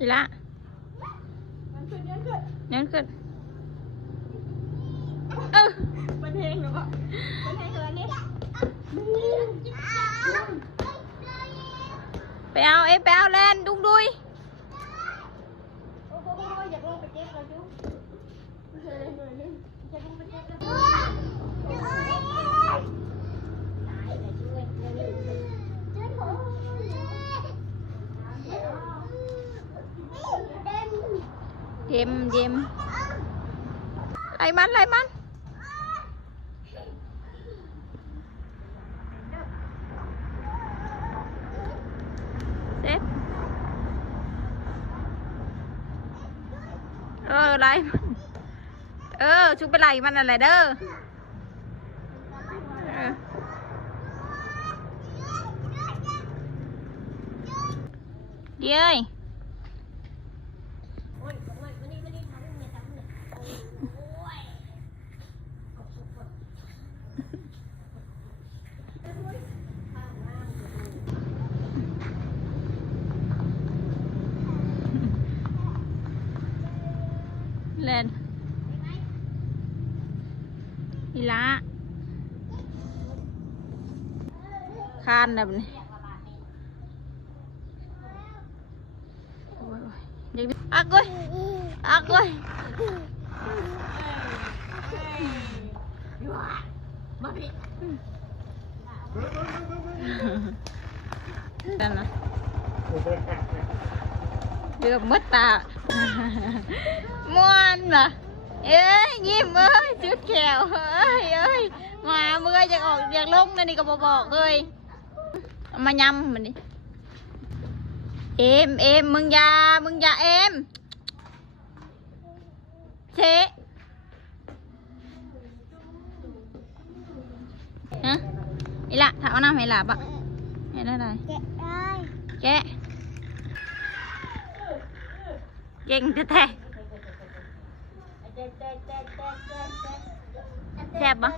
อีละ มันขึ้นยังขึ้น ยันขึ้นเออ มันเพลงหรือเปล่ามันเพลงอะไรนี่ ไปเอาเอ็มไปเอาแลนดุงดุย Dìm, dìm Lấy mắn, lấy mắn Xếp. Ờ, lấy Ờ, chú phải lấy mắn là lấy đơ. Ờ. Đi ơi. lên. Đi lá. Khan nè mình ác ơi ác ơi Hãy subscribe cho kênh Ghiền Mì Gõ Để không bỏ lỡ những video hấp dẫn อเดี๋ยวเอ้ย เล่นอีละคานแบบนี้โอ้ยโอ้ยอยากดิอักเว้ยอักเว้ย มาพี่ นั่นนะเดือบมดตา ม่วนเหรอเอ้ยยิ้มเอ้ยจุดแขวเอ้ยเอ้ยมาเมื่ออยากออกอยากลงนั่นนี่ก็บบอกเลยเอามายำมันนี่เอ็มเอ็มมึงอยามึงอยาเอ็มเชะฮะอีละถามว่าน้ำให้หลับอ่ะให้ได้ไร แกะ chèn tê tê xe bó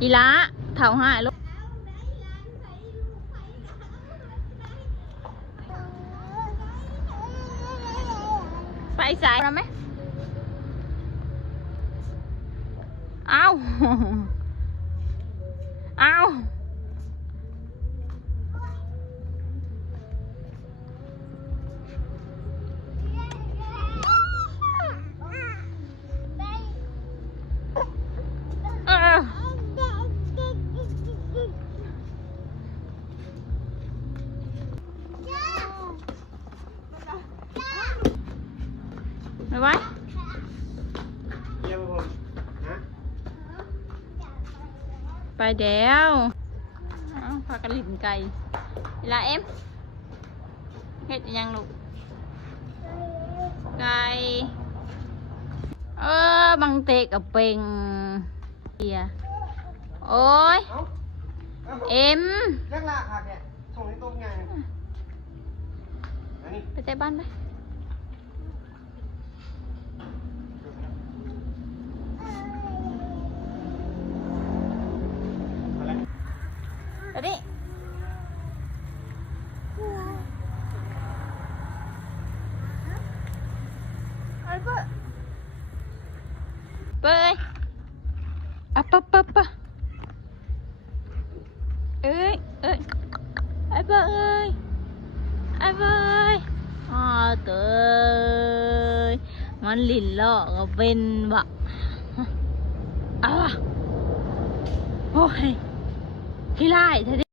Ý lá thảo hại luôn. าหายลูกไปสายแล้วไหมเอาเอา ไปเดี๋ยวเอาพากันลิ้นไก่เวลาเอ็มเฮ็ดอิยังลูกไก่เออบังเตะกับเป็งเฮียโอ้ยเอ็มเรียกลาค่ะแกส่งให้ต้มไงอันนี้ไปเตะบ้านไปอ Ready? Albert. Bơi. Up up up. Ơi, ơi. ai Albert ơi. ai ơi. À tôi Ngon lìn lọ bên bọ. À. Ôi. ขี้ไล่เธอดิ